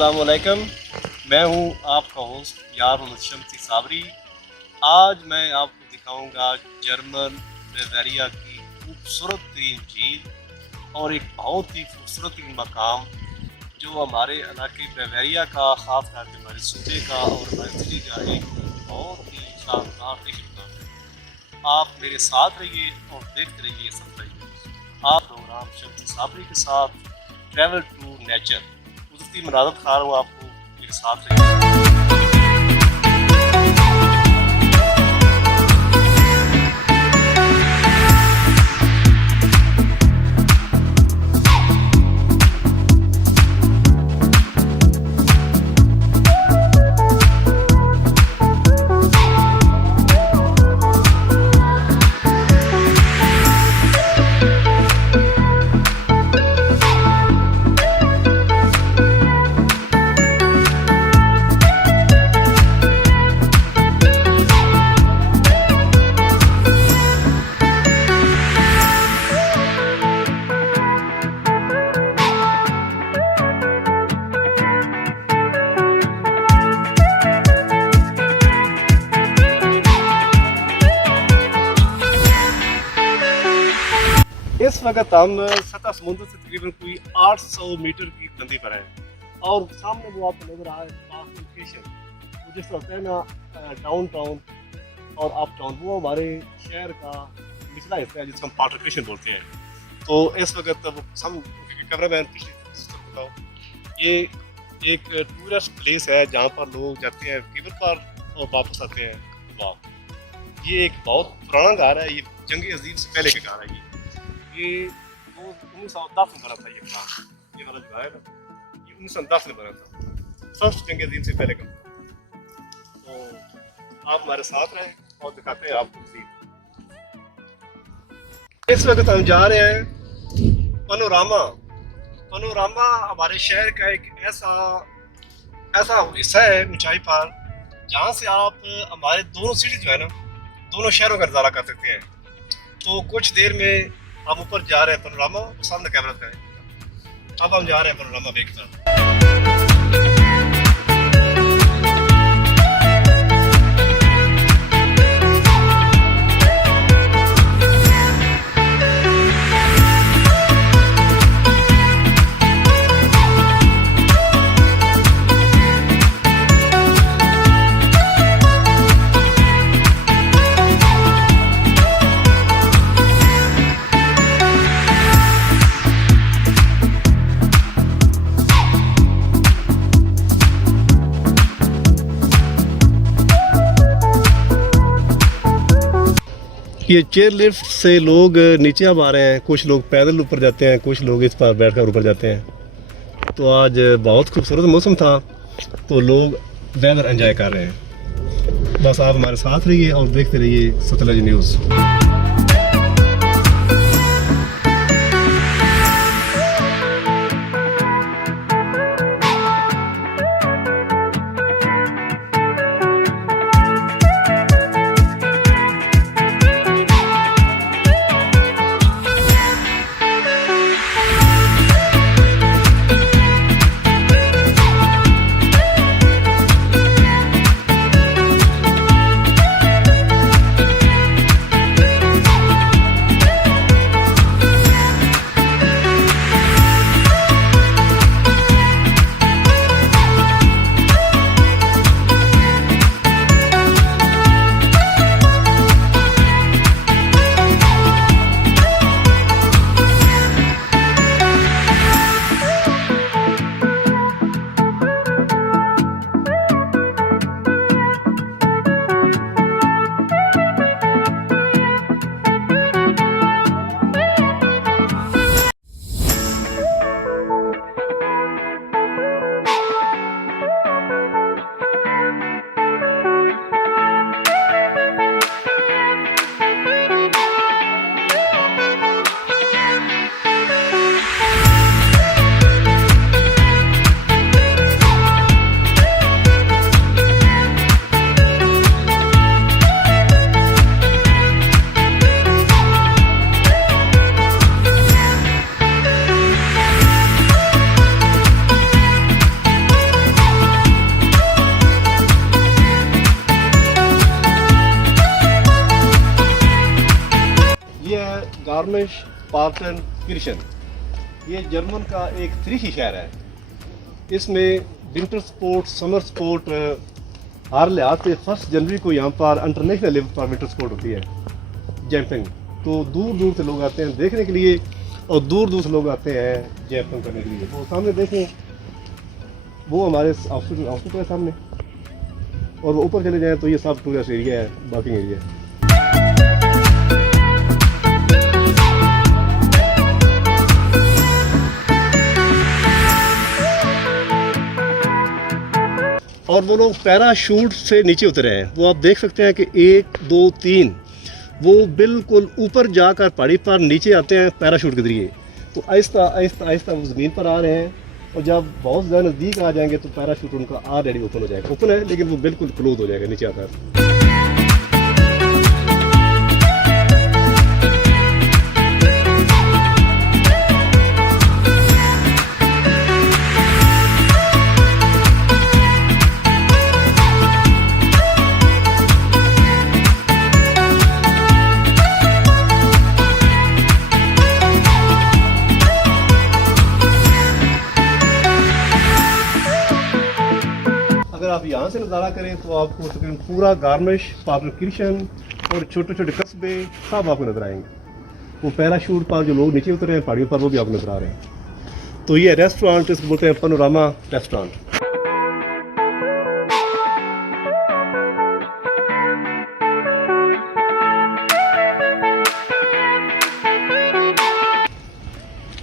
अस्सलामुअलैकुम। मैं हूं आपका होस्ट यार मोहम्मद शम्सी साबरी। आज मैं आपको दिखाऊंगा जर्मन बावेरिया की खूबसूरत तरीन झील और एक बहुत ही खूबसूरत मकाम जो हमारे इलाके बावेरिया का, ख़ास करके हमारे सूबे का और हमारे सिटी का एक बहुत ही शानदार मकाम है। आप मेरे साथ रहिए और देखते रहिए, सब रहिए। आप प्रोग्राम शम्सी साबरी के साथ ट्रैवल टू नेचर कुदरती मनाज़र खा रहा हूँ, आपको मेरे साथ रहिए। इस वक्त हम सतह समुद्र से तकरीबन कोई 800 मीटर की बुलंदी पर हैं और सामने वो आपको नजर आ रहा है पार्क लोकेशन, वो जिस तरह है ना डाउन टाउन और अप टाउन, वो हमारे शहर का निचला हिस्सा है जिसको हम पार्क लोकेशन बोलते हैं। तो इस वक्त वो हम कैमरा मैन पिछले बताओ, ये एक टूरिस्ट प्लेस है जहाँ पर लोग जाते हैं केबल पर और वापस आते हैं। वाह, ये एक बहुत पुराना घर है, ये जंग अजीम से पहले का घर है। ये 1910 में बना था ये प्लान, ये वाला जो है ना, ये 1910 में बना था, फर्स्ट जंग अजीम से पहले का। तो आप हमारे साथ रहें और दिखाते हैं आपको सीन। इस वक्त हम जा रहे हैं पनोरामा। पनोरामा हमारे शहर का एक ऐसा हिस्सा है ऊंचाई पर जहाँ से आप हमारे दोनों सिटी जो है ना, दोनों शहरों का नज़ारा कर सकते हैं। तो कुछ देर में हम ऊपर जा रहे हैं पनोरामा, सामने कैमरा करें। अब हम जा रहे हैं पनोरामा बेक पर। ये चेयर लिफ्ट से लोग नीचे अब आ रहे हैं, कुछ लोग पैदल ऊपर जाते हैं, कुछ लोग इस पर बैठकर ऊपर जाते हैं। तो आज बहुत खूबसूरत मौसम था तो लोग वेदर एंजॉय कर रहे हैं। बस आप हमारे साथ रहिए और देखते रहिए सतलज न्यूज़। गार्मिश पार्टनकिर्शन। ये जर्मन का एक तरीखी शहर है। इसमें विंटर स्पोर्ट, समर स्पोर्ट हर लिहाज से 1 जनवरी को यहाँ पर इंटरनेशनल लेवल पर विंटर स्पोर्ट होती है, जंपिंग। तो दूर दूर से लोग आते हैं देखने के लिए और दूर दूर से लोग आते हैं जंपिंग करने के लिए। वो सामने देखें, वो हमारे हॉस्पिटल है सामने, और वो ऊपर चले जाएं तो ये सब टूरिस्ट एरिया है, बाकी एरिया है। और वो लोग पैराशूट से नीचे उतरे हैं, वो आप देख सकते हैं कि 1 2 3 वो बिल्कुल ऊपर जाकर पहाड़ी पर नीचे आते हैं पैराशूट के जरिए। तो आहिस्ता आहिस्ता आहिस्ता वो ज़मीन पर आ रहे हैं, और जब बहुत ज़्यादा नज़दीक आ जाएंगे तो पैराशूट उनका ऑलरेडी ओपन हो जाएगा। ओपन है लेकिन वो बिल्कुल क्लोज हो जाएगा नीचे आकर। अगर आप यहाँ से नज़ारा करें तो आपको तकरीबन पूरा गार्मिश, पार्टनकिर्शन और छोटे छोटे कस्बे सब आपको नज़र आएंगे। वो पैराशूट पर जो लोग नीचे उतरे हैं पहाड़ियों पर, वो भी आपको नज़र आ रहे हैं। तो ये रेस्टोरेंट, इसको बोलते हैं पनोरामा रेस्टोरेंट।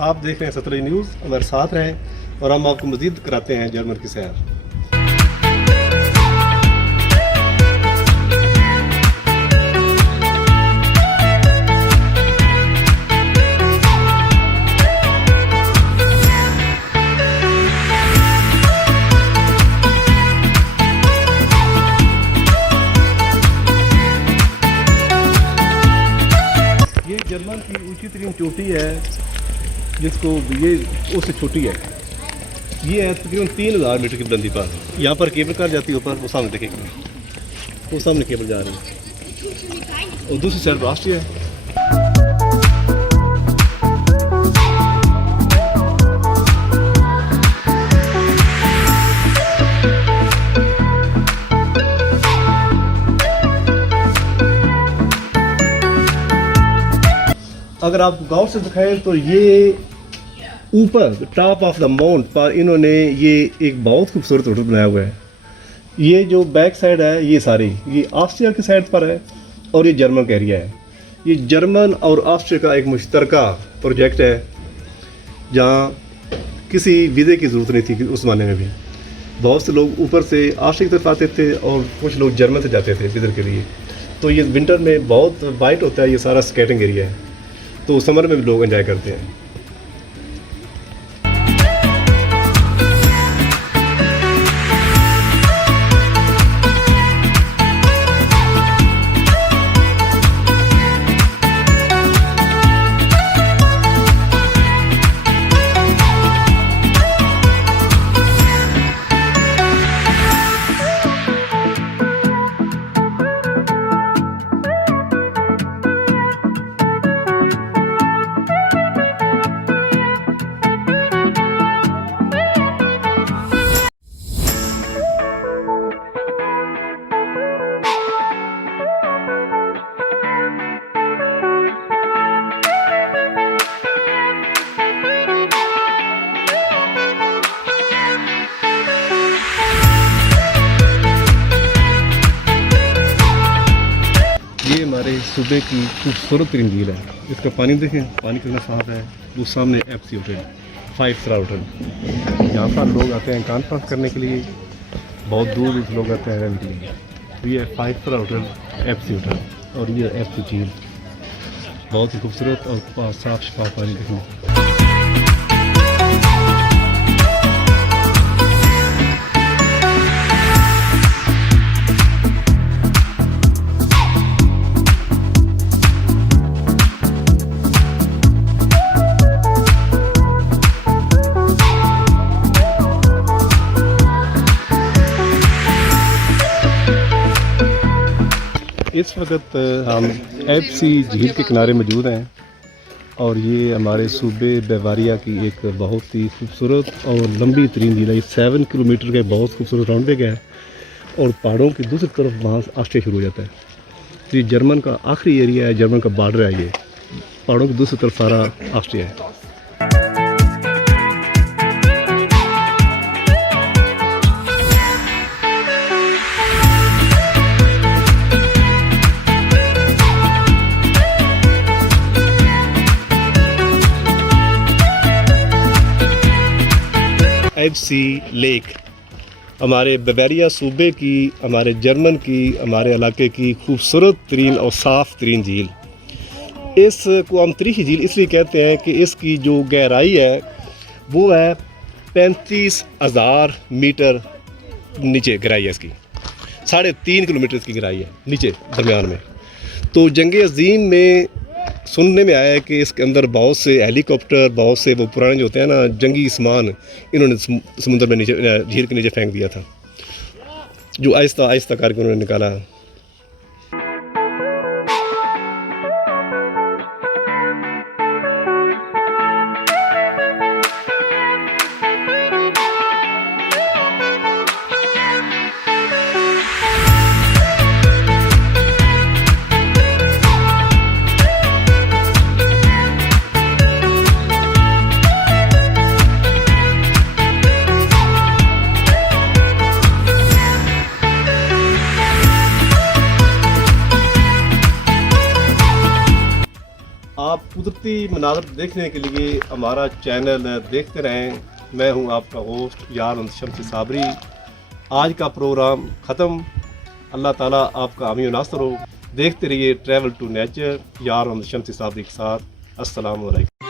आप देख रहे हैं सतलज न्यूज़, हमारे साथ रहें और हम आपको मज़ीद कराते हैं जर्मन की सैर। ये जर्मन की ऊंची तरीन चोटी है, जिसको ये उससे छोटी है। ये है तकरीबन 3000 मीटर की बुलंदी पर। यहाँ पर केबल कार जाती है ऊपर, वो सामने देखेंगे, वो सामने केबल जा रही है, और दूसरी साइड राष्ट्रीय है। अगर आप गांव से दिखाएं तो ये ऊपर टॉप ऑफ द माउंट पर इन्होंने ये एक बहुत खूबसूरत होटल बनाया हुआ है। ये जो बैक साइड है ये सारी ये ऑस्ट्रिया की साइड पर है, और ये जर्मन का एरिया है। ये जर्मन और ऑस्ट्रिया का एक मुश्तरका प्रोजेक्ट है, जहाँ किसी वीज़े की ज़रूरत नहीं थी उस ज़माने में भी। बहुत से लोग ऊपर से ऑस्ट्रिया की तरफ आते थे और कुछ लोग जर्मन से जाते थे विज़िट के लिए। तो ये विंटर में बहुत वाइट होता है, ये सारा स्केटिंग एरिया है, तो समर में भी लोग एंजॉय करते हैं। ये हमारे सूबे की खूबसूरत तरीन झील है। इसका पानी देखें, पानी कितना साफ है। वो सामने FC होटल, 5 स्टार होटल। यहाँ पर लोग आते हैं कॉन्फ्रेंस करने के लिए, बहुत दूर दूर से लोग आते हैं रहने के लिए। तो ये 5 स्टार होटल, FC होटल, और ये FC झील बहुत ही खूबसूरत और साफ शफाफ पानी देखने। इस वक्त हम FC झील के किनारे मौजूद हैं। और ये हमारे सूबे बवारिया की एक बहुत ही खूबसूरत और लंबी तरीन झील है। ये 7 किलोमीटर का बहुत खूबसूरत राउंड है और पहाड़ों की दूसरी तरफ वहाँ से ऑस्ट्रिया शुरू हो जाता है। तो ये जर्मन का आखिरी एरिया है, जर्मन का बॉर्डर है। ये पहाड़ों की दूसरी तरफ सारा ऑस्ट्रिया है। FC लेक हमारे बवारिया सूबे की, हमारे जर्मन की, हमारे इलाके की खूबसूरत तरीन और साफ़ तरीन झील। इसको हम तरीखी झील इसलिए कहते हैं कि इसकी जो गहराई है वो है 35,000 मीटर नीचे गहराई है इसकी। 3.5 किलोमीटर की गहराई है नीचे दरमियान में। तो जंग अज़ीम में सुनने में आया है कि इसके अंदर बहुत से हेलीकॉप्टर, बहुत से वो पुराने जो होते हैं ना जंगी सामान, इन्होंने समुद्र में नीचे झील के नीचे फेंक दिया था, जो आहिस्ता आहिस्ता करके उन्होंने निकाला। आप कुदरती मनाज़र देखने के लिए हमारा चैनल देखते रहें। मैं हूं आपका होस्ट यार शम्सी साबरी। आज का प्रोग्राम ख़त्म। अल्लाह ताला आपका हामी व नासर हो। देखते रहिए ट्रैवल टू नेचर यार शम्सी साबरी के साथ। अस्सलाम वालेकुम।